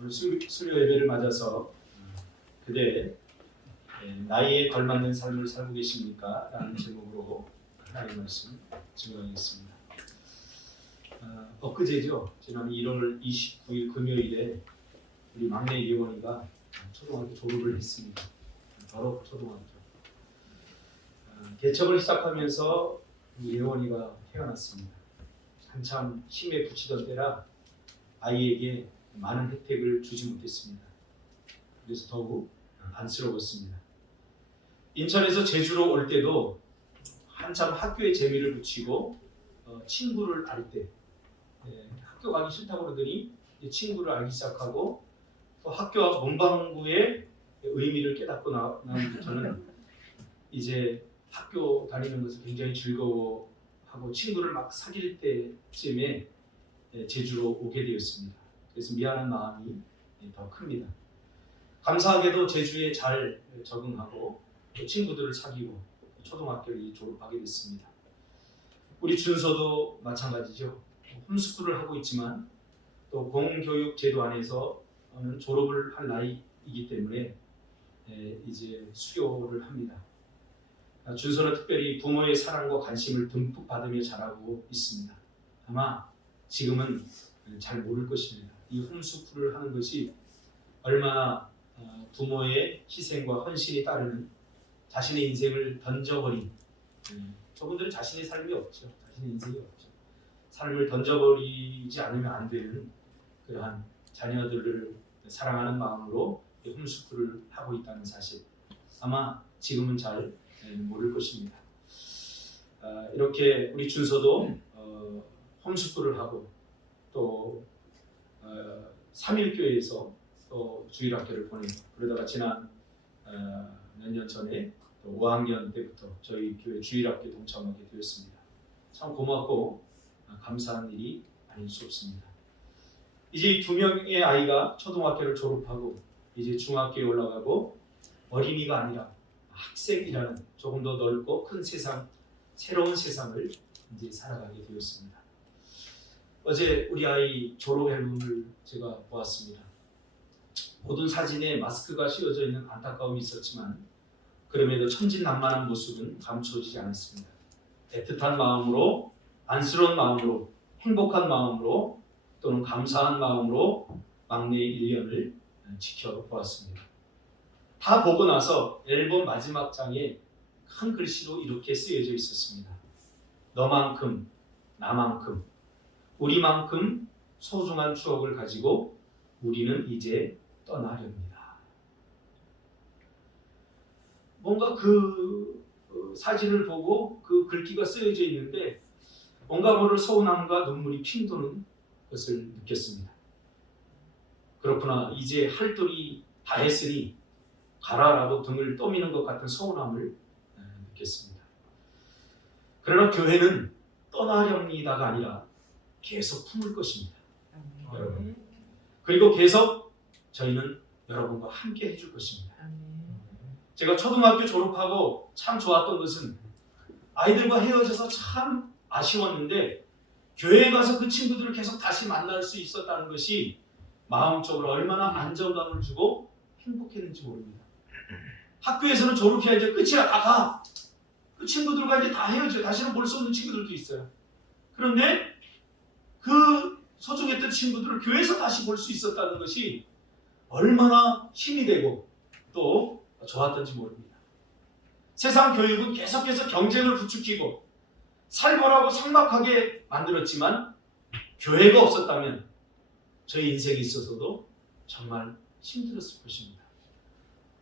오늘 수요 예배를 맞아서 그대 나이에 걸맞는 삶을 살고 계십니까? 라는 제목으로 하나님의 말씀 증거하겠습니다. 엊그제죠. 지난 1월 29일 금요일에 우리 막내 예원이가 초등학교 졸업을 했습니다. 바로 초등학교. 개척을 시작하면서 예원이가 태어났습니다. 한참 힘에 부치던 때라 아이에게 많은 혜택을 주지 못했습니다. 그래서 더욱 안쓰러웠습니다. 인천에서 제주로 올 때도 한참 학교에 재미를 붙이고 친구를 알 때 학교 가기 싫다고 그러더니 친구를 알기 시작하고 또 학교와 문방구의 의미를 깨닫고 나면부터는 이제 학교 다니는 것을 굉장히 즐거워하고 친구를 막 사귈 때쯤에 제주로 오게 되었습니다. 그래서 미안한 마음이 더 큽니다. 감사하게도 제주에 잘 적응하고 또 친구들을 사귀고 초등학교를 졸업하게 됐습니다. 우리 준서도 마찬가지죠. 홈스쿨을 하고 있지만 또 공교육 제도 안에서는 졸업을 할 나이이기 때문에 이제 수료를 합니다. 준서는 특별히 부모의 사랑과 관심을 듬뿍 받으며 자라고 있습니다. 아마 지금은 잘 모를 것입니다. 이 홈스쿨을 하는 것이 얼마나 부모의 희생과 헌신이 따르는 자신의 인생을 던져버린 저분들은 자신의 삶이 없죠. 자신의 인생이 없죠. 삶을 던져버리지 않으면 안 되는 그러한 자녀들을 사랑하는 마음으로 홈스쿨을 하고 있다는 사실 아마 지금은 잘 모를 것입니다. 이렇게 우리 준서도 홈스쿨을 하고 또 3일교회에서 또 주일학교를 보내고 그러다가 지난 몇 년 전에 또 5학년 때부터 저희 교회 주일학교 동참하게 되었습니다. 참 고맙고 감사한 일이 아닐 수 없습니다. 이제 두 명의 아이가 초등학교를 졸업하고 이제 중학교에 올라가고 어린이가 아니라 학생이라는 조금 더 넓고 큰 세상, 새로운 세상을 이제 살아가게 되었습니다. 어제 우리 아이 졸업 앨범을 제가 보았습니다. 모든 사진에 마스크가 씌워져 있는 안타까움이 있었지만 그럼에도 천진난만한 모습은 감춰지지 않았습니다. 애틋한 마음으로, 안쓰러운 마음으로, 행복한 마음으로 또는 감사한 마음으로 막내의 1년을 지켜보았습니다. 다 보고 나서 앨범 마지막 장에 큰 글씨로 이렇게 쓰여져 있었습니다. 너만큼, 나만큼, 우리만큼 소중한 추억을 가지고 우리는 이제 떠나렵니다. 뭔가 그 사진을 보고 그 글귀가 쓰여져 있는데 뭔가 모를 서운함과 눈물이 핑 도는 것을 느꼈습니다. 그렇구나, 이제 할 도리 다 했으니 가라라고 등을 떠미는 것 같은 서운함을 느꼈습니다. 그러나 교회는 떠나렵니다가 아니라 계속 품을 것입니다. 여러분. 그리고 계속 저희는 여러분과 함께 해줄 것입니다. 제가 초등학교 졸업하고 참 좋았던 것은 아이들과 헤어져서 참 아쉬웠는데 교회에 가서 그 친구들을 계속 다시 만날 수 있었다는 것이 마음적으로 얼마나 안정감을 주고 행복했는지 모릅니다. 학교에서는 졸업해야 이제 끝이야, 다 가. 그 친구들과 이제 다 헤어져. 다시는 볼 수 없는 친구들도 있어요. 그런데 그 소중했던 친구들을 교회에서 다시 볼 수 있었다는 것이 얼마나 힘이 되고 또 좋았던지 모릅니다. 세상 교육은 계속해서 경쟁을 부추기고 살벌하고 삭막하게 만들었지만 교회가 없었다면 저희 인생에 있어서도 정말 힘들었을 것입니다.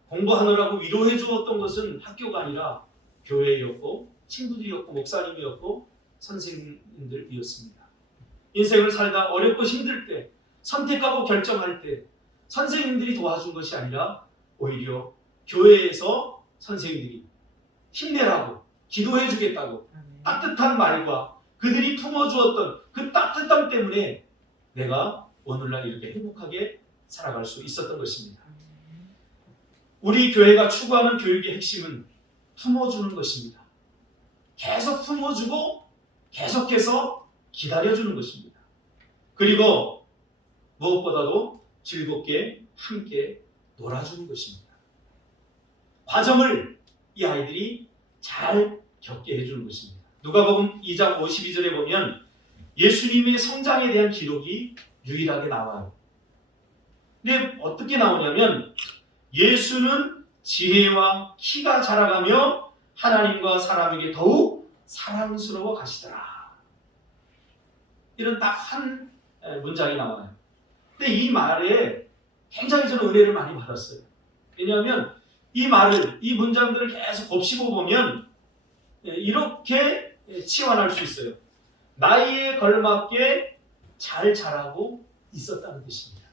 공부하느라고 위로해 주었던 것은 학교가 아니라 교회였고 친구들이었고 목사님이었고 선생님들이었습니다. 인생을 살다 어렵고 힘들 때 선택하고 결정할 때 선생님들이 도와준 것이 아니라 오히려 교회에서 선생님들이 힘내라고 기도해 주겠다고 따뜻한 말과 그들이 품어주었던 그 따뜻함 때문에 내가 오늘날 이렇게 행복하게 살아갈 수 있었던 것입니다. 우리 교회가 추구하는 교육의 핵심은 품어주는 것입니다. 계속 품어주고 계속해서 기다려주는 것입니다. 그리고 무엇보다도 즐겁게 함께 놀아주는 것입니다. 과정을 이 아이들이 잘 겪게 해주는 것입니다. 누가복음 2장 52절에 보면 예수님의 성장에 대한 기록이 유일하게 나와요. 근데 어떻게 나오냐면 예수는 지혜와 키가 자라가며 하나님과 사람에게 더욱 사랑스러워 가시더라. 이런 딱 한 문장이 나와요. 근데 이 말에 굉장히 저는 은혜를 많이 받았어요. 왜냐하면 이 말을, 이 문장들을 계속 곱씹어 보면 이렇게 치환할 수 있어요. 나이에 걸맞게 잘 자라고 있었다는 뜻입니다.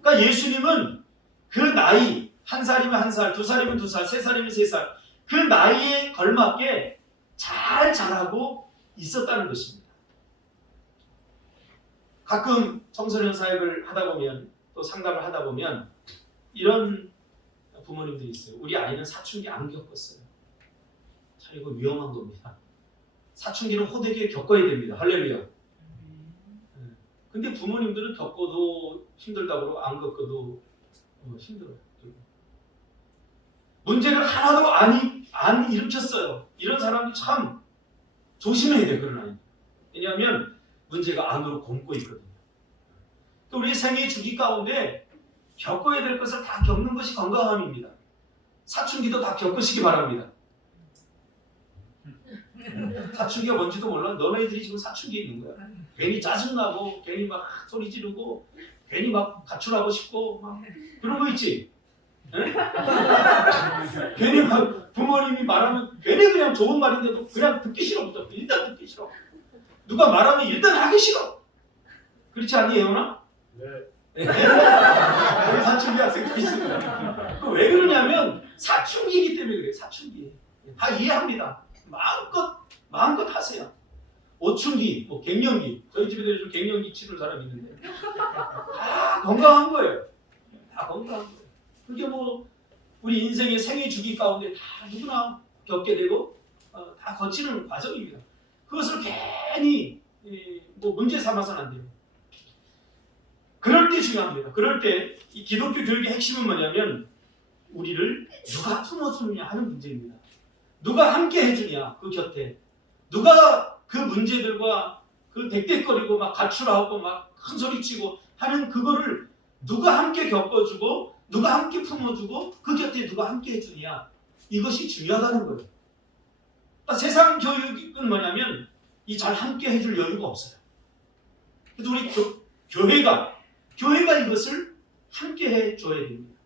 그러니까 예수님은 그 나이, 1살이면 1살, 2살이면 2살, 3살이면 3살, 그 나이에 걸맞게 잘 자라고 있었다는 것입니다. 가끔 청소년 사역을 하다 보면, 또 상담을 하다 보면 이런 부모님들이 있어요. 우리 아이는 사춘기 안 겪었어요. 참 이거 위험한 겁니다. 사춘기는 호되게 겪어야 됩니다. 할렐루야. 근데 부모님들은 겪어도 힘들다고 안 겪어도 힘들어요. 문제를 하나도 안 일으켰어요. 이런 사람이 참 조심해야 돼요. 그런 아이. 왜냐하면 문제가 안으로 곰고 있거든요. 또 우리 생애 주기 가운데 겪어야 될 것을 다 겪는 것이 건강함입니다. 사춘기도 다 겪으시기 바랍니다. 사춘기가 뭔지도 몰라. 너네들이 지금 사춘기에 있는 거야. 괜히 짜증나고 괜히 막 소리 지르고 괜히 막 가출하고 싶고 막 그런 거 있지. 괜히 막 부모님이 말하면 괜히 그냥 좋은 말인데도 그냥 듣기 싫어부터 일단 듣기 싫어. 누가 말하면 일단 하기 싫어. 그렇지 않니 예원아? 네. 우리 사춘기 학생들이 있습니다. 왜 그러냐면 사춘기이기 때문에 그래요. 사춘기. 다 이해합니다. 마음껏 하세요. 오춘기, 갱년기. 저희 집에도 요즘 갱년기 치는 사람이 있는데 다 건강한 거예요. 다 건강한 거예요. 그게 우리 인생의 생애 주기 가운데 다 누구나 겪게 되고 다 거치는 과정입니다. 그것을 괜히 문제 삼아서는 안 돼요. 그럴 때 중요합니다. 그럴 때 이 기독교 교육의 핵심은 뭐냐면 우리를 누가 품어주느냐 하는 문제입니다. 누가 함께 해주냐 그 곁에. 누가 그 문제들과 그 뎨뎨거리고 막 가출하고 막 큰소리치고 하는 그거를 누가 함께 겪어주고 누가 함께 품어주고 그 곁에 누가 함께 해주냐 이것이 중요하다는 거예요. 그러니까 세상 교육은 뭐냐면 이 잘 함께 해줄 여유가 없어요. 그래서 우리 교회가 이것을 함께 해줘야 됩니다.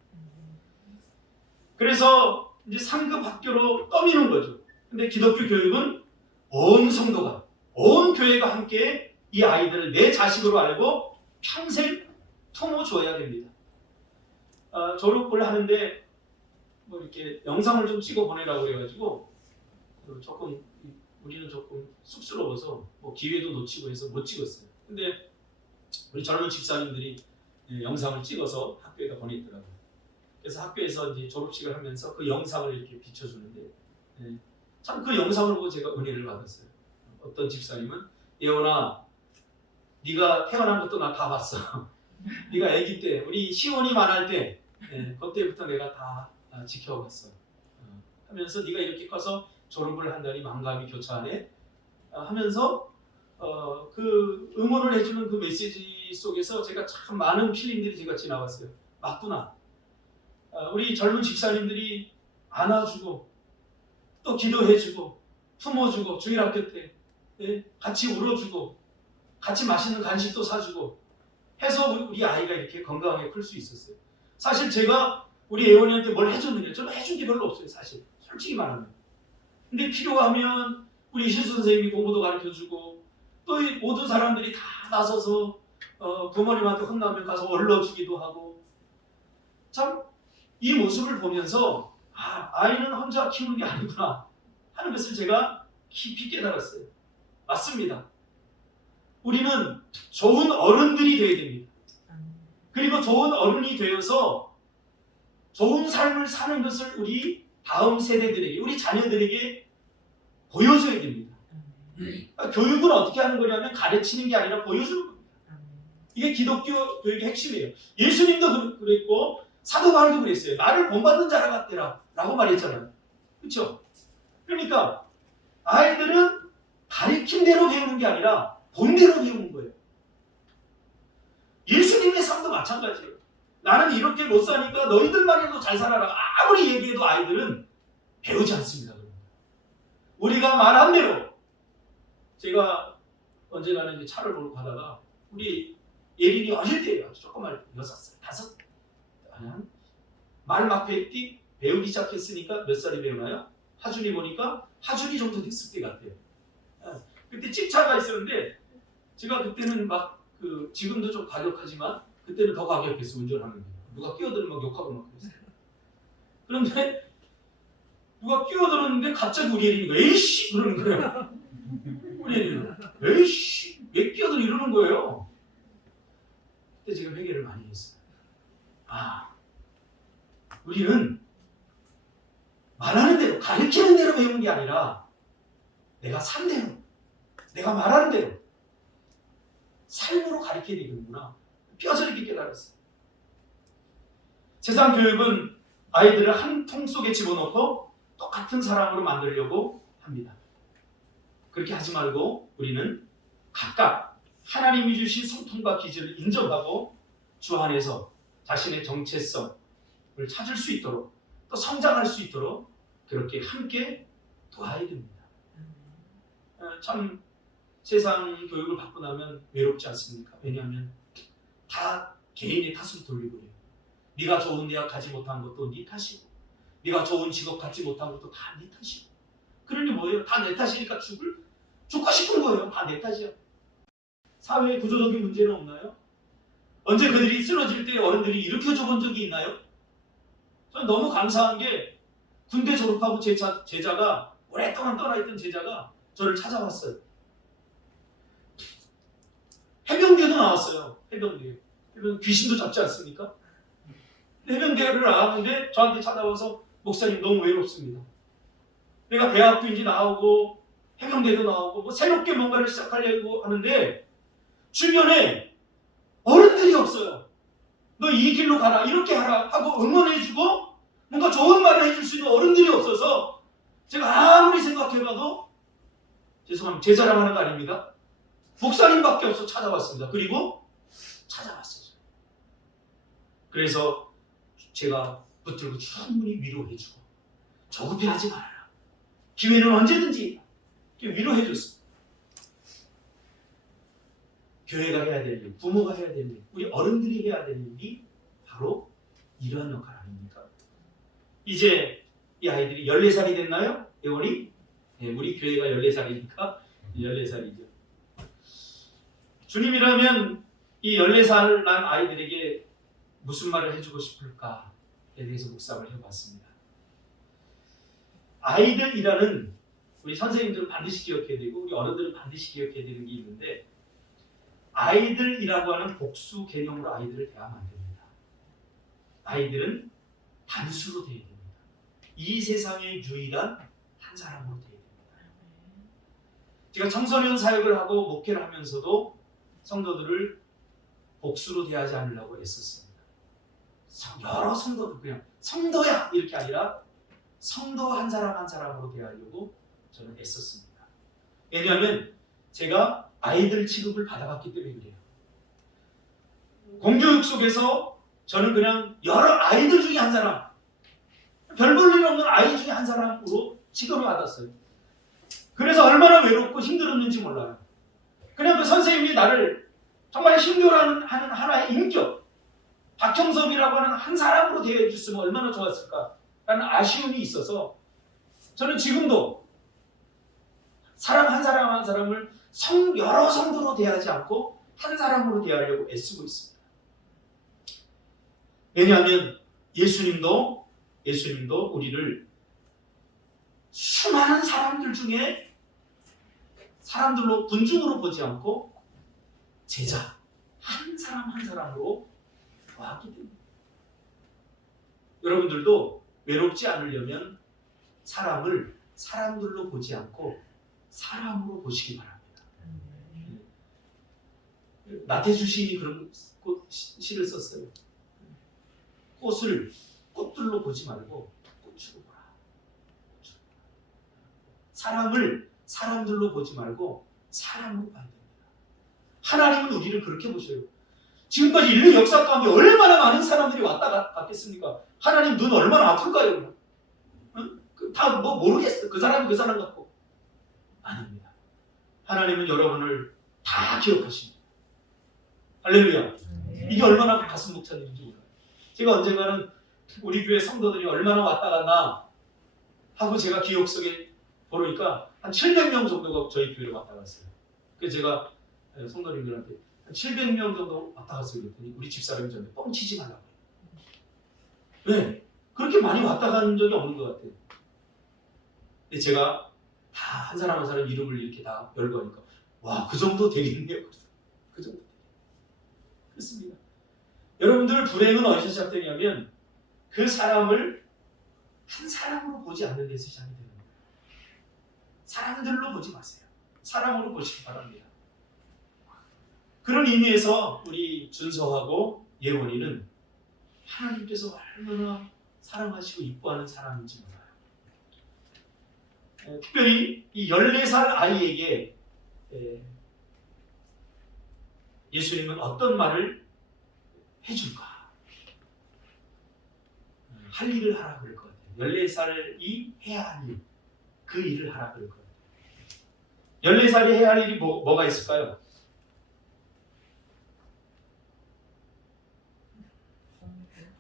그래서 이제 상급 학교로 떠미는 거죠. 근데 기독교 교육은 온 성도가, 온 교회가 함께 이 아이들을 내 자식으로 알고 평생 품어줘야 됩니다. 졸업을 하는데 이렇게 영상을 좀 찍어 보내라고 그래가지고 우리는 조금 쑥스러워서 기회도 놓치고 해서 못 찍었어요. 근데 우리 젊은 집사님들이 영상을 찍어서 학교에다 보냈더라고요. 그래서 학교에서 이제 졸업식을 하면서 그 영상을 이렇게 비춰주는데 참 그 영상을 보고 제가 은혜를 받았어요. 어떤 집사님은 예원아, 네가 태어난 것도 나 다 봤어. 네가 아기 때 우리 시원이 만날 때 그때부터 내가 다 지켜봤어. 하면서 네가 이렇게 커서 졸업을 한다니 만감이 교차하네. 하면서 그 응원을 해주는 그 메시지 속에서 제가 참 많은 필링들이 제가 지나갔어요. 맞구나. 우리 젊은 집사님들이 안아주고 또 기도해주고 품어주고 주일학교 때 같이 울어주고 같이 맛있는 간식도 사주고 해서 우리 아이가 이렇게 건강하게 클 수 있었어요. 사실 제가 우리 예원이한테 뭘 해줬느냐, 저는 해준 게 별로 없어요. 사실 솔직히 말하면. 근데 필요하면 우리 실수 선생님이 공부도 가르쳐주고 또 이 모든 사람들이 다 나서서 부모님한테 혼나면 가서 얼러주기도 하고 참 이 모습을 보면서 아이는 혼자 키우는 게 아니구나 하는 것을 제가 깊이 깨달았어요. 맞습니다. 우리는 좋은 어른들이 되어야 됩니다. 그리고 좋은 어른이 되어서 좋은 삶을 사는 것을 우리 다음 세대들에게, 우리 자녀들에게 보여줘야 됩니다. 교육은 어떻게 하는 거냐면 가르치는 게 아니라 보여주는 겁니다. 이게 기독교 교육의 핵심이에요. 예수님도 그랬고 사도 바울도 그랬어요. 나를 본받는 자라 같대라 라고 말했잖아요. 그렇죠? 그러니까 아이들은 가르친 대로 배우는 게 아니라 본대로 배우는 거예요. 예수님의 삶도 마찬가지예요. 나는 이렇게 못 사니까 너희들만이라도 잘 살아라. 아무리 얘기해도 아이들은 배우지 않습니다. 우리가 말한 대로, 제가 언젠가는 이제 차를 몰고 가다가 우리 예린이 어릴 때예요. 조그만 6살, 5살. 말 막 배우기 시작했으니까 몇 살이 배우나요? 하준이 보니까 하준이 정도 됐을 때 같아요. 그때 찝차가 있었는데 제가 그때는 막 지금도 좀 과격하지만 그때는 더 과격했어. 운전하는 게 누가 끼어들면 욕하고 막 그랬어요. 그런데 누가 끼어들었는데 갑자기 우리 예린이가 에이씨 그러는 거예요. 우리 예린이가 에이씨 왜 끼어들어 이러는 거예요. 그때 제가 회개를 많이 했어요. 우리는 말하는 대로 가르치는 대로 배우는 게 아니라 내가 산 대로, 내가 말하는 대로 삶으로 가르쳐야 되는구나. 뼈저리게 깨달았어요. 세상 교육은 아이들을 한 통 속에 집어넣고 똑같은 사람으로 만들려고 합니다. 그렇게 하지 말고 우리는 각각 하나님이 주신 성품과 기질을 인정하고 주 안에서 자신의 정체성을 찾을 수 있도록 또 성장할 수 있도록 그렇게 함께 도와야 됩니다. 참 세상 교육을 받고 나면 외롭지 않습니까? 왜냐하면 다 개인의 탓으로 돌리고 해요. 네가 좋은 대학 가지 못한 것도 네 탓이고 네가 좋은 직업 갖지 못한 것도 다 네 탓이고 그러니 뭐예요? 다 내 탓이니까 죽고 싶은 거예요. 다 내 탓이야. 사회의 구조적인 문제는 없나요? 언제 그들이 쓰러질 때 어른들이 일으켜줘 본 적이 있나요? 저는 너무 감사한 게 군대 졸업하고 제자가 오랫동안 떠나있던 제자가 저를 찾아왔어요. 해병대도 나왔어요. 해병대 귀신도 잡지 않습니까? 해병대를 나왔는데 저한테 찾아와서 목사님 너무 외롭습니다. 내가 대학도 이제 나오고 해병대도 나오고 뭐 새롭게 뭔가를 시작하려고 하는데 주변에 어른들이 없어요. 너 이 길로 가라 이렇게 하라 하고 응원해주고 뭔가 좋은 말을 해줄 수 있는 어른들이 없어서 제가 아무리 생각해봐도 죄송합니다. 제 자랑하는 거 아닙니다. 목사님밖에 없어 찾아왔습니다. 그리고 찾아왔어요. 그래서 제가 붙들고 충분히 위로해주고 조급해하지 말아라. 기회는 언제든지 위로해줬어요. 교회가 해야 될 일, 부모가 해야 될 일, 우리 어른들이 해야 될 일이 바로 이러한 역할 아닙니까? 이제 이 아이들이 14살이 됐나요? 예원이? 네, 우리 교회가 14살이니까 14살이죠. 주님이라면 이 14살 난 아이들에게 무슨 말을 해주고 싶을까에 대해서 묵상을 해봤습니다. 아이들이라는 우리 선생님들은 반드시 기억해야 되고 우리 어른들은 반드시 기억해야 되는 게 있는데 아이들이라고 하는 복수 개념으로 아이들을 대하면 안 됩니다. 아이들은 단수로 대해야 됩니다. 이 세상의 유일한 한 사람으로 대해야 됩니다. 제가 청소년 사역을 하고 목회를 하면서도 성도들을 복수로 대하지 않으려고 애썼습니다. 여러 성도들 그냥 성도야 이렇게 아니라 성도 한 사람 한 사람으로 대하려고 저는 애썼습니다. 왜냐하면 제가 아이들 취급을 받아봤기 때문에 그래요. 공교육 속에서 저는 그냥 여러 아이들 중에 한 사람, 별 볼 일 없는 아이 중에 한 사람으로 취급을 받았어요. 그래서 얼마나 외롭고 힘들었는지 몰라요. 그냥 그 선생님이 나를 정말 힘들어하는 하나의 인격, 박형섭이라고 하는 한 사람으로 대해줬으면 얼마나 좋았을까라는 아쉬움이 있어서 저는 지금도 사람 한 사람을 여러 성도로 대하지 않고 한 사람으로 대하려고 애쓰고 있습니다. 왜냐하면 예수님도 우리를 수많은 사람들 중에 사람들로 군중으로 보지 않고 제자 한 사람 한 사람으로 보았기 때문입니다. 여러분들도 외롭지 않으려면 사람을 사람들로 보지 않고 사람으로 보시기 바랍니다. 나태주 시인이 그런 시를 썼어요. 꽃들로 보지 말고 꽃으로 보라. 사람을 사람들로 보지 말고 사람으로 봐야 됩니다. 하나님은 우리를 그렇게 보셔요. 지금까지 인류 역사 가운데 얼마나 많은 사람들이 왔다 갔겠습니까? 하나님 눈 얼마나 아플까요? 응? 다 뭐 모르겠어요. 그 사람이 그 사람 같고. 아닙니다. 하나님은 여러분을 다 기억하십니다. 할렐루야. 이게 얼마나 가슴 벅찬 일인지 몰라요. 제가 언젠가는 우리 교회 성도들이 얼마나 왔다 갔나 하고 제가 기억 속에 보니까 한 700명 정도가 저희 교회로 왔다 갔어요. 그래서 제가 성도님들한테 한 700명 정도 왔다 갔어요. 그랬더니 우리 집사람이 저한테 뻥치지 말라고 해요. 왜? 그렇게 많이 왔다 간 적이 없는 것 같아요. 근데 제가 다 한 사람 한 사람 이름을 이렇게 다 열고 하니까 와, 그 정도 되겠네요. 그 정도. 그렇습니다. 여러분들 불행은 어디서 시작되냐면 그 사람을 한 사람으로 보지 않는 데서 시작이 되는 거예요. 사람들로 보지 마세요. 사람으로 보시기 바랍니다. 그런 의미에서 우리 준서하고 예원이는 하나님께서 얼마나 사랑하시고 이뻐하는 사람인지 몰라요. 특별히 이 14살 아이에게 예수님은 어떤 말을 해줄까? 할 일을 하라 그럴 것 같아요. 14살이 해야 할 일, 그 일을 하라 그럴 것 같아요. 14살이 해야 할 일이 뭐가 있을까요?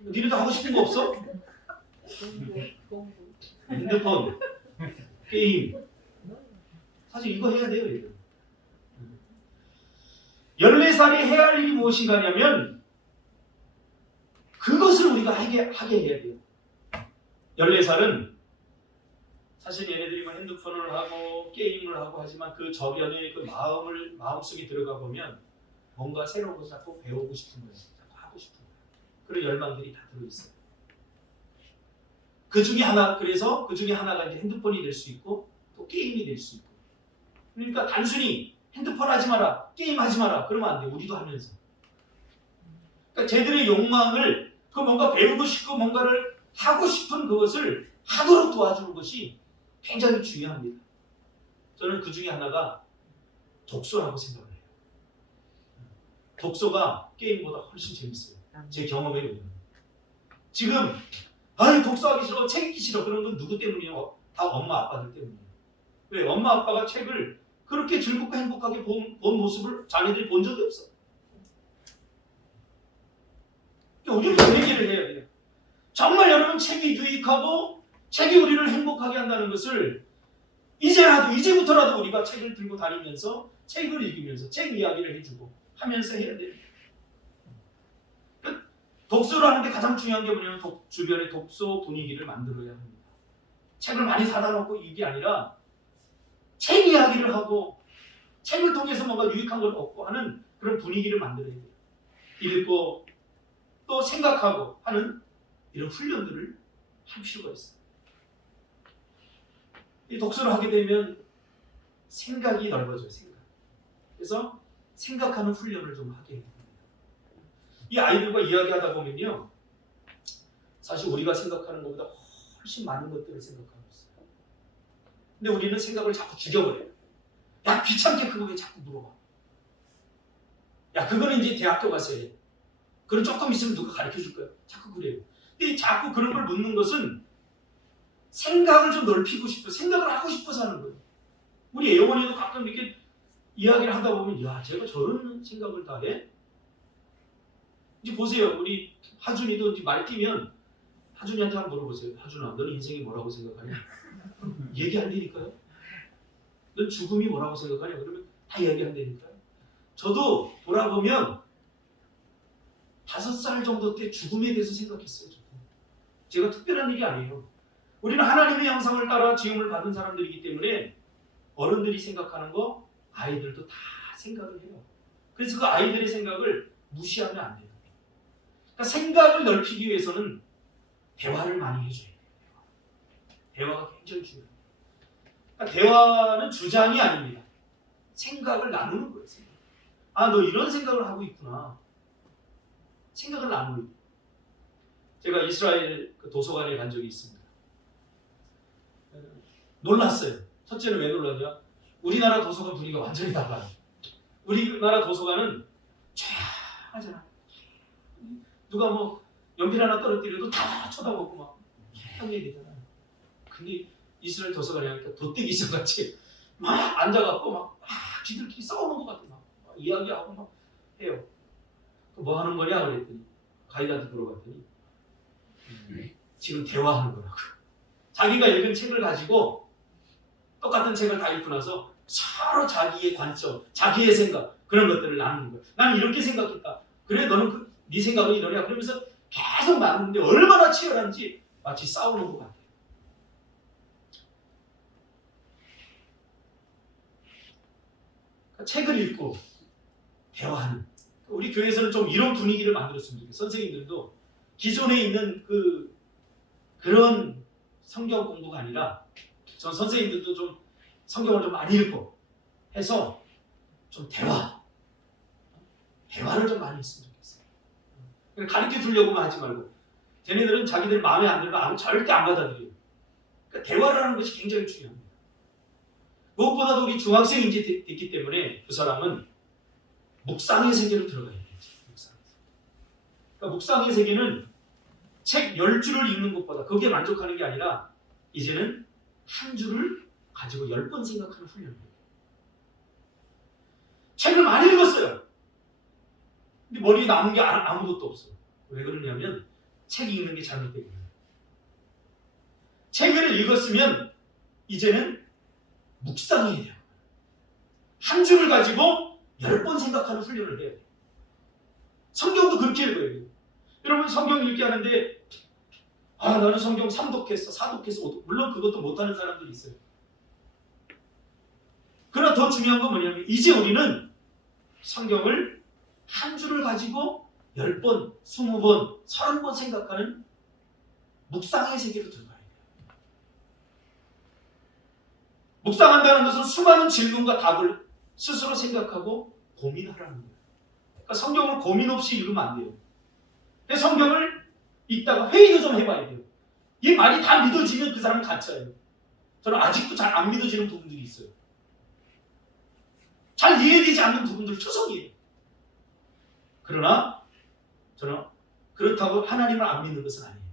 니네도 하고 싶은 거 없어? 핸드폰, 게임. 사실 이거 해야 돼요, 얘들. 14살이 해야 할 일이 무엇인가 하면 그것을 우리가 하게 해야 돼요. 14살은 사실 얘네들이 뭐 핸드폰을 하고 게임을 하고 하지만 그 저변에 그 마음속에 들어가 보면 뭔가 새로운 것을 자꾸 배우고 싶은 거예요. 자꾸 하고 싶은 거예요. 그런 열망들이 다 들어있어요. 그래서 그 중에 하나가 이제 핸드폰이 될 수 있고 또 게임이 될 수 있고. 그러니까 단순히 핸드폰 하지 마라, 게임 하지 마라 그러면 안 돼. 우리도 하면서. 그러니까 쟤들의 욕망을 그 뭔가 배우고 싶고 뭔가를 하고 싶은 그것을 하도록 도와주는 것이 굉장히 중요합니다. 저는 그 중에 하나가 독서라고 생각을 해요. 독서가 게임보다 훨씬 재밌어요. 제 경험에 의하면. 지금 독서하기 싫어, 책 읽기 싫어 그런 건 누구 때문이에요? 다 엄마 아빠들 때문이에요. 왜? 엄마 아빠가 책을 그렇게 즐겁고 행복하게 본 모습을 자녀들이 본 적이 없어. 우리는 그 얘기를 해야 돼요. 정말 여러분 책이 유익하고 책이 우리를 행복하게 한다는 것을 이제부터라도 우리가 책을 들고 다니면서 책을 읽으면서 책 이야기를 해주고 하면서 해야 돼요. 독서를 하는데 가장 중요한 게 뭐냐면 주변에 독서 분위기를 만들어야 합니다. 책을 많이 사다 놓고 이게 아니라 책 이야기를 하고 책을 통해서 뭔가 유익한 걸 얻고 하는 그런 분위기를 만들어야 돼요. 읽고 또 생각하고 하는 이런 훈련들을 할 필요가 있어요. 이 독서를 하게 되면 생각이 넓어져요. 그래서 생각하는 훈련을 좀 하게 됩니다. 이 아이들과 이야기하다 보면요, 사실 우리가 생각하는 것보다 훨씬 많은 것들을 생각하고 있어요. 근데 우리는 생각을 자꾸 죽여버려요. 야, 귀찮게 그거 왜 자꾸 물어봐. 야, 그거는 이제 대학교 가서 해. 그럼 조금 있으면 누가 가르쳐 줄 거야. 자꾸 그래요. 근데 자꾸 그런 걸 묻는 것은 생각을 좀 넓히고 싶어, 생각을 하고 싶어서 하는 거예요. 우리 애원이도 가끔 이렇게 이야기를 하다 보면, 야, 제가 저런 생각을 다 해? 이제 보세요. 우리 하준이도 이제 말 뛰면 하준이한테 한번 물어보세요. 하준아, 너는 인생이 뭐라고 생각하냐? 얘기한다니까요. 넌 죽음이 뭐라고 생각하냐? 그러면 다 얘기한다니까요. 저도 돌아보면 5살 정도 때 죽음에 대해서 생각했어요. 제가 특별한 일이 아니에요. 우리는 하나님의 형상을 따라 지음을 받은 사람들이기 때문에 어른들이 생각하는 거 아이들도 다 생각을 해요. 그래서 그 아이들의 생각을 무시하면 안 돼요. 그러니까 생각을 넓히기 위해서는 대화를 많이 해줘야 돼요. 대화가 굉장히 중요해요. 그러니까 대화는 주장이 아닙니다. 생각을 나누는 거예요. 아, 너 이런 생각을 하고 있구나. 생각을 나누고. 제가 이스라엘 그 도서관에 간 적이 있습니다. 놀랐어요. 첫째는 왜 놀랐냐? 우리나라 도서관 분위기가 완전히 달라요. 우리나라 도서관은 쫙하잖아. 누가 뭐 연필 하나 떨어뜨려도 다 쳐다보고 막 향해 되잖아. 근데 이스라엘 도서관에 가니까 도떼기성같이 막 앉아갖고 막 지들끼리 싸우는 것 같아. 막 이야기하고 막 해요. 뭐 하는 거냐 그랬더니 가이드한테 물어봤더니 지금 대화하는 거라고. 자기가 읽은 책을 가지고 똑같은 책을 다 읽고 나서 서로 자기의 관점, 자기의 생각 그런 것들을 나누는 거야. 나는 이렇게 생각했다. 그래 너는 네 생각은 이러냐. 그러면서 계속 나누는데 얼마나 치열한지 마치 싸우는 것 같아요. 그러니까 책을 읽고 대화하는. 우리 교회에서는 좀 이런 분위기를 만들었으면 좋겠어요. 선생님들도 기존에 있는 그런 성경 공부가 아니라 전 선생님들도 좀 성경을 좀 많이 읽고 해서 좀 대화를 좀 많이 했으면 좋겠어요. 가르쳐 주려고만 하지 말고 쟤네들은 자기들 마음에 안 들면 절대 안 받아들여요. 그러니까 대화를 하는 것이 굉장히 중요합니다. 무엇보다도 우리 중학생이 이제 됐기 때문에 그 사람은 묵상의 세계로 들어가야 돼요. 그러니까 묵상의 세계는 책 10줄을 읽는 것보다 거기에 만족하는 게 아니라 이제는 한 줄을 가지고 10번 생각하는 훈련을 해요. 책을 많이 읽었어요. 근데 머리에 남은 게 아무것도 없어요. 왜 그러냐면 책 읽는 게 잘못된 거예요. 책을 읽었으면 이제는 묵상해야 돼요. 한 줄을 가지고 10번 생각하는 훈련을 해야 돼요. 성경도 그렇게 읽어야 돼요. 여러분 성경 읽기 하는데 나는 성경 3독했어, 4독했어, 5독. 물론 그것도 못하는 사람들이 있어요. 그러나 더 중요한 건 뭐냐면 이제 우리는 성경을 한 줄을 가지고 10번, 20번, 30번 생각하는 묵상의 세계로 들어가야 돼요. 묵상한다는 것은 수많은 질문과 답을 스스로 생각하고 고민하라는 거예요. 그러니까 성경을 고민 없이 읽으면 안 돼요. 근데 성경을 읽다가 회의도 좀 해봐야 돼요. 이 말이 다 믿어지면 그 사람은 가짜예요. 저는 아직도 잘 안 믿어지는 부분들이 있어요. 잘 이해되지 않는 부분들 투성이에요. 그러나 저는 그렇다고 하나님을 안 믿는 것은 아니에요.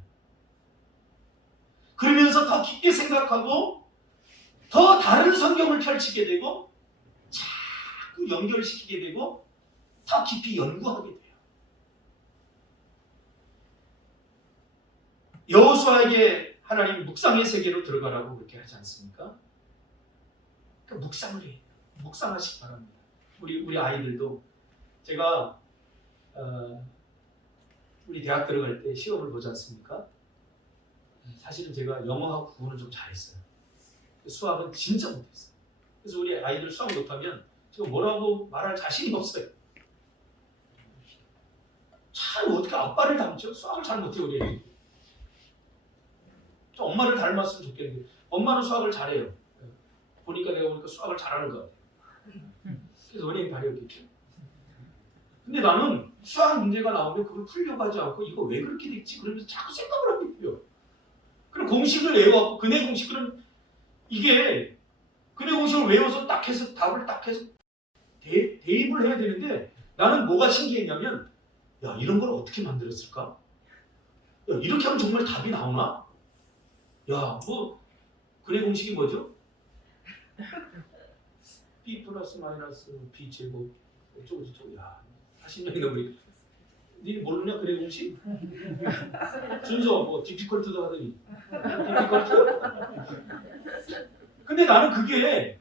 그러면서 더 깊게 생각하고 더 다른 성경을 펼치게 되고 자꾸 연결시키게 되고 더 깊이 연구하게 돼요. 여호수아에게 하나님 묵상의 세계로 들어가라고 그렇게 하지 않습니까? 그러니까 묵상을 해요. 묵상하시기 바랍니다. 우리 아이들도 제가 우리 대학 들어갈 때 시험을 보지 않습니까? 사실은 제가 영어하고 국어는 좀 잘했어요. 수학은 진짜 못했어요. 그래서 우리 아이들 수학 못하면 제가 뭐라고 말할 자신이 없어요. 참 어떻게 아빠를 닮죠? 수학을 잘 못해요 우리 애들이. 좀 엄마를 닮았으면 좋겠는데 엄마는 수학을 잘해요. 보니까 내가 보니까 수학을 잘하는 것 같아요. 그래서 은행이 발휘했겠죠. 근데 나는 수학 문제가 나오면 그걸 풀려고 하지 않고 이거 왜 그렇게 됐지? 그러면서 자꾸 생각을 하게 돼요. 그럼 공식을 외워갖고 근해 공식은 이게 근해 공식을 외워서 딱 해서 답을 딱 해서 대입을 해야 되는데 나는 뭐가 신기했냐면 야 이런 걸 어떻게 만들었을까? 야 이렇게 하면 정말 답이 나오나? 야 뭐 근해 공식이 뭐죠? B 플러스 마이너스 B 제곱 어쩌고저쩌고. 야 40년이 넘으니까 니 모르냐 근해 공식? 순서 뭐 디피컬트도 하더니 디피컬트? 근데 나는 그게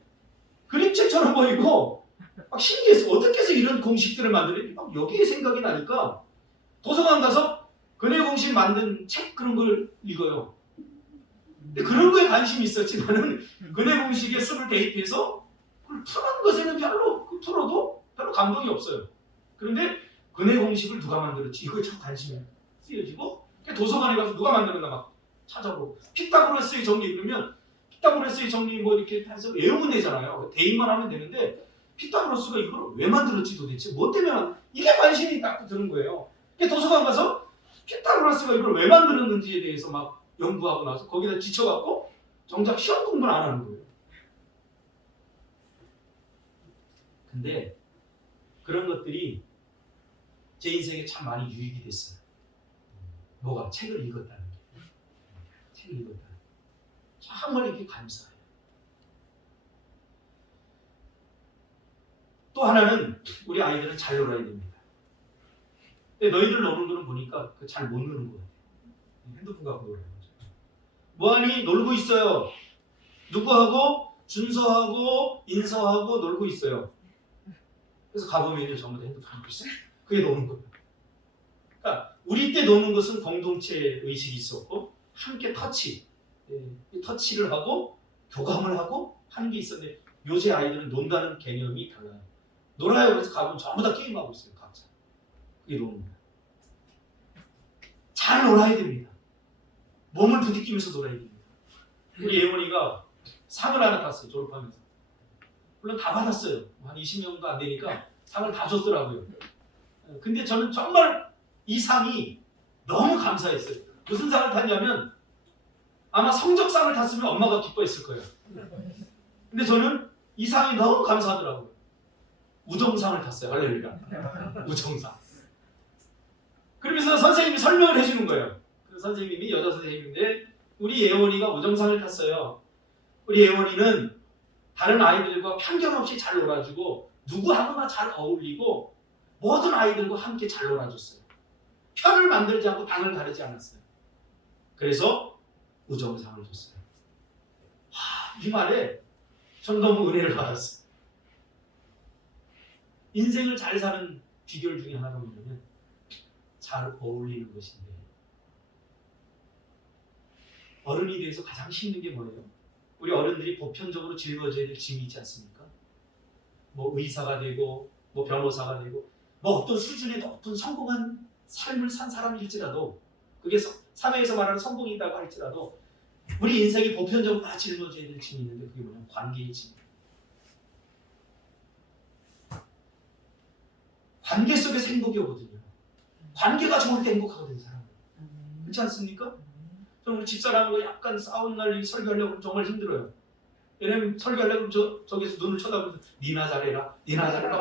그림책처럼 보이고 막 신기했어. 어떻게 해서 이런 공식들을 만드니? 막 여기에 생각이 나니까 도서관 가서 근해 공식 만든 책 그런 걸 읽어요. 근데 그런 거에 관심이 있었지. 나는 근해 공식에 수를 대입해서 그걸 푸는 것에는 풀어도 별로 감동이 없어요. 그런데 근해 공식을 누가 만들었지? 이거에 참 관심이 쓰여지고 도서관에 가서 누가 만들었나 막 찾아보고 피타고라스의 정리 그러면 피타고라스의 정리 뭐 이렇게 해서 외우면 되잖아요. 대입만 하면 되는데 피타고라스가 이걸 왜 만들었지 도대체? 뭐 때문에 이게 관심이 딱 드는 거예요. 도서관 가서 피타고라스가 이걸 왜 만들었는지에 대해서 막 연구하고 나서 거기다 지쳐갖고 정작 시험 공부를 안 하는 거예요. 근데 그런 것들이 제 인생에 참 많이 유익이 됐어요. 뭐가? 책을 읽었다는 게. 책을 읽었다는 게. 정말 이렇게 감사해요. 또 하나는 우리 아이들은 잘 놀아야 됩니다. 근데 너희들 노는 거는 보니까 잘 못 노는 거 같아요. 핸드폰 갖고 놀아요. 뭐하니? 놀고 있어요. 누구하고? 준서하고 인서하고 놀고 있어요. 그래서 가보면 전부 다 핸드폰 하고 있어요. 그게 노는 거예요. 그러니까 우리 때 노는 것은 공동체 의식이 있었고 함께 터치를 하고 교감을 하고 하는 게 있었는데 요새 아이들은 논다는 개념이 달라요. 놀아요. 그래서 가보면 전부 다 게임하고 있어요. 각자. 그게 노는 거예요. 잘 놀아야 됩니다. 몸을 부딪히면서 놀아야 됩니다. 우리 예원이가 상을 하나 탔어요. 졸업하면서. 물론 다 받았어요. 한 20명도 안 되니까 상을 다 줬더라고요. 근데 저는 정말 이 상이 너무 감사했어요. 무슨 상을 탔냐면 아마 성적상을 탔으면 엄마가 기뻐했을 거예요. 근데 저는 이 상이 너무 감사하더라고요. 우정상을 탔어요. 할렐루야. 우정상. 그러면서 선생님이 설명을 해주는 거예요. 그 선생님이 여자 선생님인데 우리 예원이가 우정상을 탔어요. 우리 예원이는 다른 아이들과 편견 없이 잘 놀아주고 누구하고나 잘 어울리고 모든 아이들과 함께 잘 놀아줬어요. 편을 만들지 않고 당을 가르지 않았어요. 그래서 우정상을 줬어요. 이 말에 저는 너무 은혜를 받았어요. 인생을 잘 사는 비결 중에 하나가 뭐냐면 잘 어울리는 것인데 어른이 돼서 가장 힘든 게 뭐예요? 우리 어른들이 보편적으로 짊어져야 될 짐이 있지 않습니까? 뭐 의사가 되고 뭐 변호사가 되고 뭐 어떤 수준의 높은 성공한 삶을 산 사람일지라도 그게 사회에서 말하는 성공이라고 할지라도 우리 인생이 보편적으로 다 짊어져야 될 짐이 있는데 그게 뭐냐면 관계의 짐. 관계 속에서 행복이 오거든요. 관계가 좋을 때 행복하거든요. 사람은. 그렇지 않습니까? 저는 우리 집사람하고 약간 싸운 날 설교하려고 정말 힘들어요. 왜냐면 설교하려고 저기서 눈을 쳐다보면서 니나 잘해라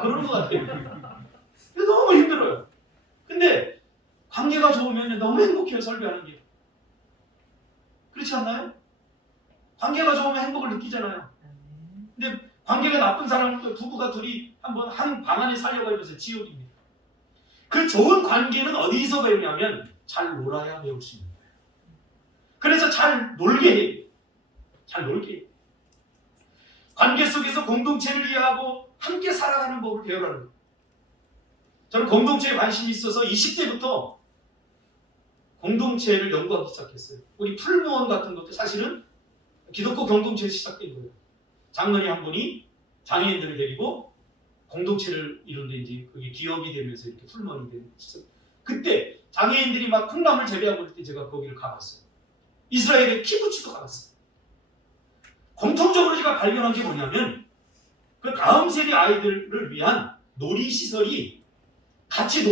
그러는 것 같아요. 그래서 너무 힘들어요. 근데 관계가 좋으면 너무 행복해요. 설교하는 게. 그렇지 않나요? 관계가 좋으면 행복을 느끼잖아요. 근데 관계가 나쁜 사람 부부가 둘이 한번 한 방 안에 살려고 해보세요. 지옥입니다. 그 좋은 관계는 어디서 배우냐면 잘 놀아야 배울 수 있는 거예요. 그래서 잘 놀게 해요. 잘 놀게 해요. 관계 속에서 공동체를 이해하고 함께 살아가는 법을 배우라는 거예요. 저는 공동체에 관심이 있어서 20대부터 공동체를 연구하기 시작했어요. 우리 풀무원 같은 것도 사실은 기독교 공동체에서 시작된 거예요. 장로님 한 분이 장애인들을 데리고 공동체를 이루는데 이제 그게 기업이 되면서 이렇게 풀무원이 된 시작. 그때 장애인들이 막 콩나물 재배하고 있을 때 제가 거기를 가봤어요. 이스라엘의 키부츠도 가봤어요. 공통적으로 제가 발견한 게 뭐냐면 그 다음 세대 아이들을 위한 놀이시설이 같이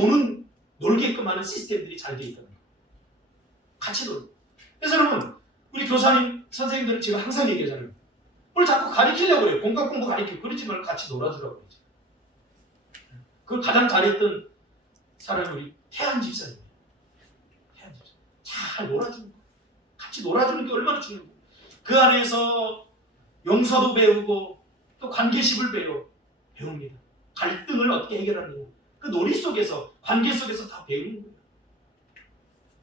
놀게끔 하는 시스템들이 잘 되어 있다는 거예요. 같이 놀고. 그래서 여러분 우리 교사님 선생님들은 제가 항상 얘기하잖아요. 뭘 자꾸 가르치려고 그래요. 공과 공부 가르치고 그러지 말고 같이 놀아주라고 그러죠. 그걸 가장 잘했던 사람이 우리 태안 집사님이에요. 태안 집사. 잘 놀아주는 거예요. 같이 놀아주는 게 얼마나 중요한 거예요. 그 안에서 용서도 배우고 또 관계식을 배웁니다. 갈등을 어떻게 해결하느냐. 그 놀이 속에서 관계 속에서 다 배우는 거예요.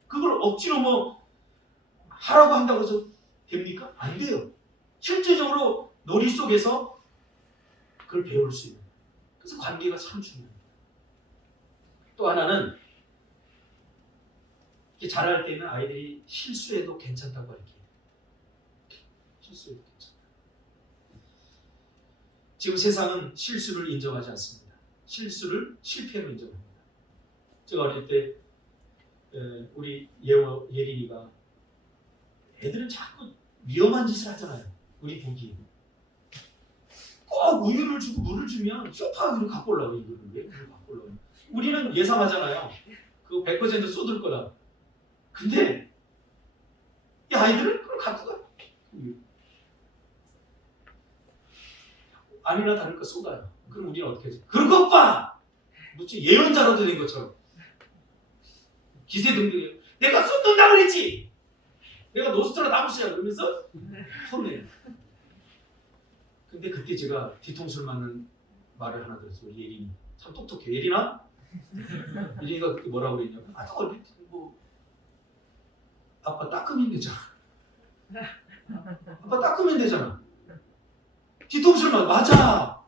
그걸 억지로 뭐 하라고 한다고 해서 됩니까? 안 돼요. 실제적으로 놀이 속에서 그걸 배울 수 있는. 그래서 관계가 참 중요합니다. 또 하나는 이렇게 잘할 때는 아이들이 실수해도 괜찮다고 가르쳐요. 실수해도 괜찮다. 지금 세상은 실수를 인정하지 않습니다. 실수를 실패로 인정합니다. 제가 어릴 때 우리 예린이가 애들은 자꾸 위험한 짓을 하잖아요. 우리 보기 꼭 우유를 주고 물을 주면 쇼파 위로 갖고 올라고 이거를 왜 갖고 올라고? 우리는 예상하잖아요. 그거 100% 쏟을 거다. 근데 이 아이들은 그걸 갖고 가. 아니나 다를까 쏟아요. 그럼 우리는 어떻게 하지? 그것 봐! 무슨 예언자라도 된 것처럼. 기세등등해. 내가 쏟는다 그랬지! 내가 노스트라다무스야 그러면서 손내요. 근데 그때 제가 뒤통수를 맞는 말을 하나 들었어요. 우리 예린이. 참 똑똑해. 예린아? 예린이가 그때 뭐라고 그랬냐면 뭐 아빠 닦으면 되잖아. 아빠 닦으면 되잖아. 뒤통수를 맞아.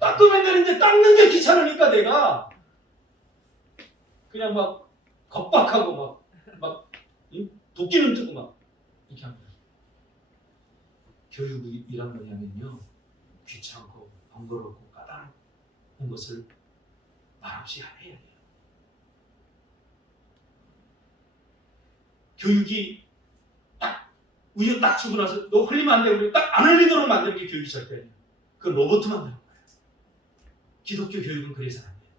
닦으면 되는데 닦는 게 귀찮으니까 내가 그냥 막 겁박하고 막 도끼는 뜨고 막 이렇게 합니다. 교육이란 뭐냐면요, 귀찮고 번거롭고 까다로운 것을 말없이 해야 돼요. 교육이 딱 우유 딱 주고 나서 너 흘리면 안 돼. 우리 딱 안 흘리도록 만드는 게 교육이 절대 아니에요. 그건 로봇 만드는 거예요. 기독교 교육은 그래서 안 돼요.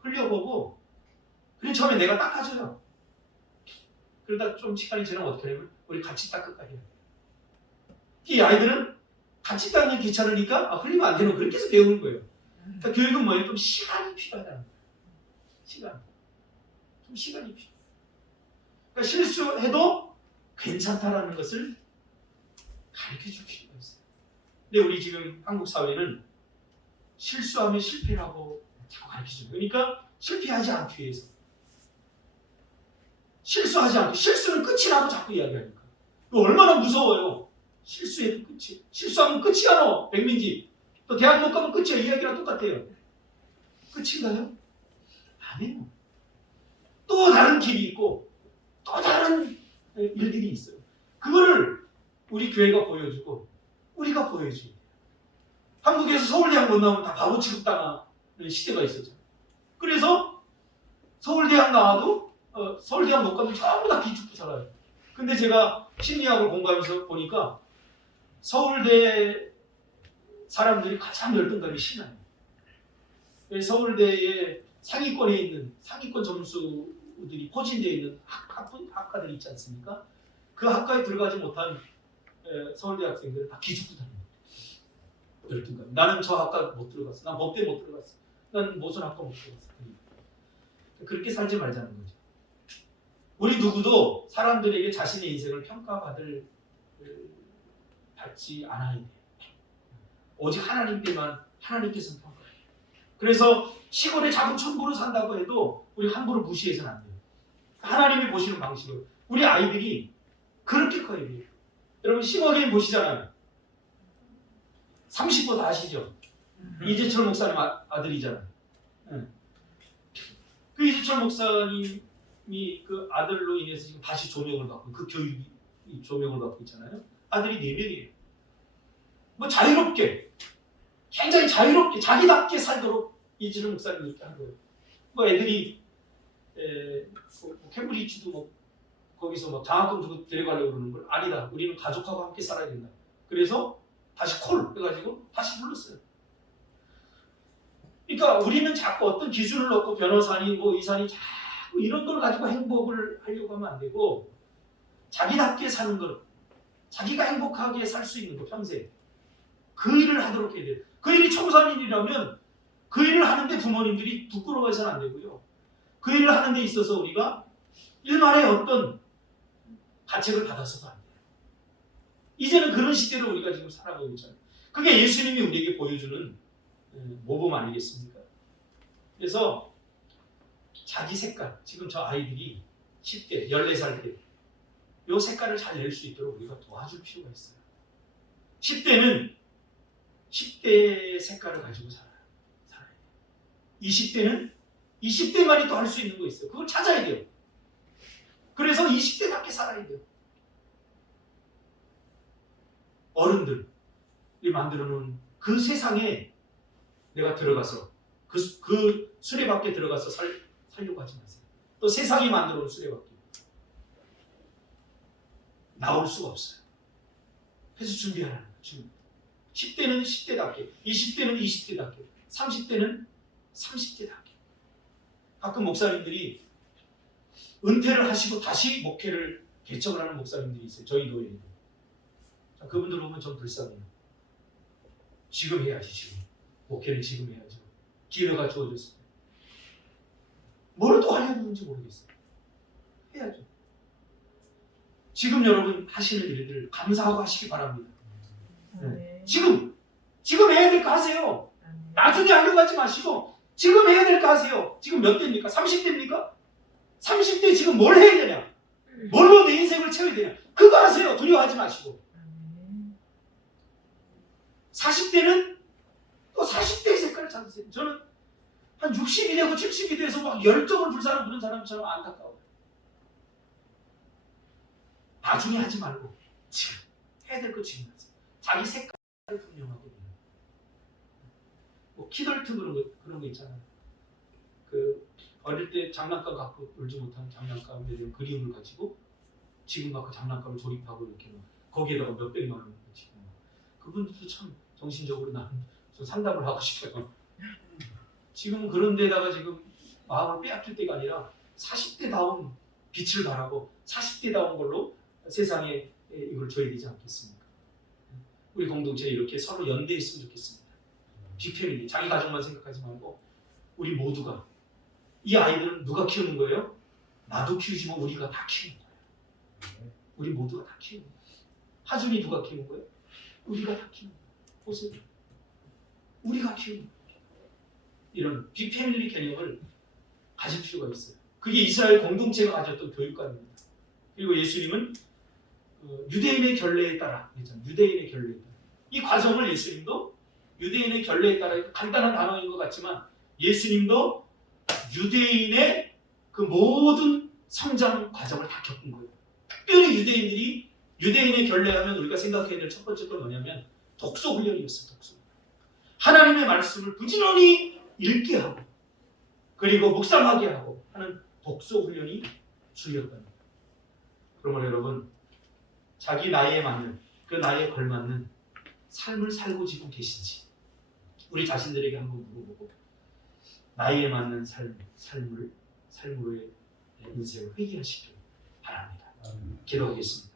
흘려보고 그리고 처음에 내가 닦아줘요. 그러다 좀 시간이 지나면 어떻게 하냐면 우리 같이 닦을까 해요. 이 아이들은 같이 닦는 게 귀찮으니까 흘리면 안 되는 거 그렇게 해서 배우는 거예요. 그러니까 교육은 뭐예요? 좀 시간이 필요하다는 거예요. 좀 시간이 필요해요. 그러니까 실수해도 괜찮다라는 것을 가르쳐줄 필요가 있어요. 근데 우리 지금 한국 사회는 실수하면 실패라고 자꾸 가르쳐줘요. 그러니까 실패하지 않기 위해서. 실수하지 않고 실수는 끝이라고 자꾸 이야기하니까. 얼마나 무서워요. 실수해도 끝이. 실수하면 끝이야 너. 백민지. 또 대학 못 가면 끝이야. 이 이야기랑 똑같아요. 끝인가요? 아니에요. 또 다른 길이 있고 또 다른 일들이 있어요. 그거를 우리 교회가 보여주고 우리가 보여줘요. 한국에서 서울대학 못 나오면 다 바보 취급당하는 시대가 있었죠. 그래서 서울대학 나와도 서울대학 못 가면 전부 다 기죽고 살아요. 근데 제가 심리학을 공부하면서 보니까 서울대 사람들이 가장 열등감이 심해요. 서울대의 상위권에 있는 상위권 점수들이 포진되어 있는 학과들이 있지 않습니까? 그 학과에 들어가지 못한 서울대 학생들은 다 기죽고 다닙니다. 열등감. 나는 저 학과 못 들어갔어. 난 법대 못 들어갔어. 난 무슨 학과 못 들어갔어. 그렇게 살지 말자는 거죠. 우리 누구도 사람들에게 자신의 인생을 평가받지 않아야 돼요. 오직 하나님께서는 평가해요. 그래서 시골에 작은 촌부로 산다고 해도 우리 함부로 무시해서는 안 돼요. 하나님이 보시는 방식으로 우리 아이들이 그렇게 커야 돼요. 여러분 싱어게인 보시잖아요. 30보 다 아시죠? 이재철 목사님 아들이잖아요. 그 이재철 목사님이 그 아들로 인해서 지금 다시 조명을 받고 그 교육이 조명을 받고 있잖아요. 아들이 4명이에요. 뭐 자유롭게 굉장히 자유롭게 자기답게 살도록 이재철 목사님이 이렇게 한 거예요. 뭐 애들이 캠브리지도 뭐 거기서 막 장학금 주고 데려가려고 그러는 걸 아니다. 우리는 가족하고 함께 살아야 된다. 그래서 다시 콜 해가지고 다시 불렀어요. 그러니까 우리는 자꾸 어떤 기술을 얻고 변호사니 뭐 의사니 자꾸 이런 걸 가지고 행복을 하려고 하면 안 되고 자기답게 사는 것, 자기가 행복하게 살 수 있는 것 평생 그 일을 하도록 해야 돼요. 그 일이 청소년이라면 그 일을 하는데 부모님들이 부끄러워해서는 안 되고요. 그 일을 하는 데 있어서 우리가 일말의 어떤 가책을 받아서도 안 돼요. 이제는 그런 시대로 우리가 지금 살아가고 있잖아요. 그게 예수님이 우리에게 보여주는 모범 아니겠습니까? 그래서 자기 색깔, 지금 저 아이들이 10대, 14살 때 이 색깔을 잘 낼 수 있도록 우리가 도와줄 필요가 있어요. 10대는 10대의 색깔을 가지고 살아요. 20대는 20대만이 또 할 수 있는 거 있어요. 그걸 찾아야 돼요. 그래서 20대답게 살아야 돼요. 어른들이 만들어 놓은 그 세상에 내가 들어가서 그 수레바퀴에 들어가서 살려고 하지 마세요. 또 세상이 만들어 놓은 수레바퀴 나올 수가 없어요. 그래서 준비하라는 거죠. 10대는 10대답게, 20대는 20대답게, 30대는 30대답게. 가끔 목사님들이 은퇴를 하시고 다시 목회를 개척을 하는 목사님들이 있어요. 저희 교회에. 그분들 보면 좀 불쌍해요. 지금 해야지, 지금. 목회는 지금 해야죠. 기회가 주어졌을 때. 뭘 또 하려는지 모르겠어요. 해야죠. 지금 여러분 하시는 일들 감사하고 하시기 바랍니다. 네. 지금 해야 될 거 하세요. 나중에 하려고 하지 마시고 지금 해야 될 거 하세요. 지금 몇 대입니까? 30대입니까? 30대 지금 뭘 해야 되냐? 뭘로 내 인생을 채워야 되냐? 그거 하세요. 두려워하지 마시고. 40대는 또 40대의 색깔을 찾으세요. 저는 한 60이 되고 70이 돼서 막 열정을 불사르는 그런 사람처럼 안타까워요. 나중에 하지 말고 지금 해야 될 거 지금 하세요. 자기 색깔을 분명하게. 뭐 키덜트 그런 거 있잖아요. 그 어릴 때 장난감 갖고 놀지 못한 장난감에 대한 그리움을 가지고 지금 막 그 장난감을 조립하고 이렇게 막 거기에다가 몇백만 원을 지금 그분들도 참 정신적으로 나는 좀 상담을 하고 싶어요. 지금 그런 데다가 지금 마음을 빼앗길 때가 아니라 40대다운 빛을 발하고 40대다운 걸로 세상에 이걸 줘야 되지 않겠습니까? 우리 공동체에 이렇게 서로 연대했으면 좋겠습니다. 빅패밀리, 자기 가족만 생각하지 말고 우리 모두가. 이 아이들은 누가 키우는 거예요? 나도 키우지만 우리가 다 키우는 거예요. 우리 모두가 다 키우는 거예요. 하준이 누가 키우는 거예요? 우리가 다 키우는 거예요. 보세요. 우리가 키우는 거예요. 이런 빅패밀리 개념을 가질 필요가 있어요. 그게 이스라엘 공동체가 가졌던 교육관입니다. 그리고 예수님은 유대인의 결례에 따라, 유대인의 결례에 따라. 이 과정을 예수님도 유대인의 결례에 따라, 간단한 단어인 것 같지만 예수님도 유대인의 그 모든 성장 과정을 다 겪은 거예요. 특별히 유대인의 결례하면 우리가 생각해야 될 첫 번째 건 뭐냐면 독서 훈련이었어요. 독서. 하나님의 말씀을 부지런히 읽게 하고 그리고 묵상하게 하고 하는 독서 훈련이 주였답니다. 그러면 여러분, 자기 나이에 맞는, 그 나이에 걸맞는 삶을 살고 지금 계신지 우리 자신들에게 한번 물어보고 나이에 맞는 삶으로의 인생을 회개하시길 바랍니다. 기도하겠습니다.